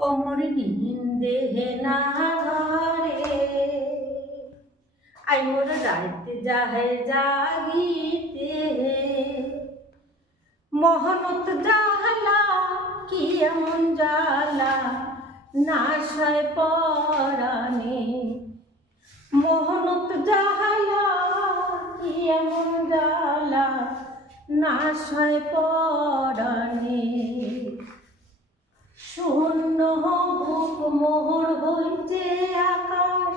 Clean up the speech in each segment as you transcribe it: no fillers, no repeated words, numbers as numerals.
অমর দেহে না ঘরে আই মোর রাইতে যাহে জাগিতে মহনত জালা কি এমন জালা নাশায় পরাণে মহনত জালা কি এমন জালা নাশায় পরাণে শূন্য বুক মোহর হইতে আকাশ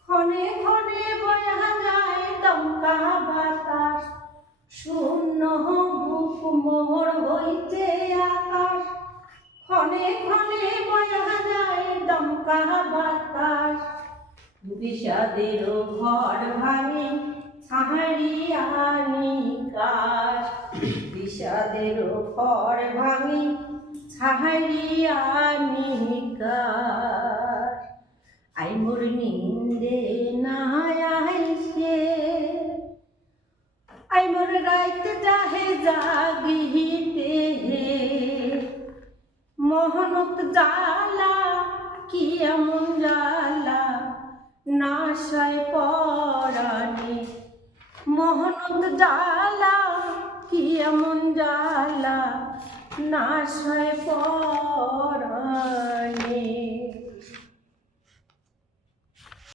ক্ষণে ক্ষণে বয়া যায় দমকা বাতাস শূন্য বুক মোহর হইতে আকাশ ক্ষণে ক্ষণে বয়া যায় দমকা বাতাস বিষাদের ঘর ভাঙে ছাড়িয়া নিকাশ বিষাদের ঘর ভাঙে ছাড়িয়া নিকাশ আই মোর নিন্দে না আইসে আই মোর রাইতে যাহে জাগিতে মহনত জালা কি এমন জালা নাশায় পরাণে মহনত জালা কি এমন জালা নাশায় পরাণে।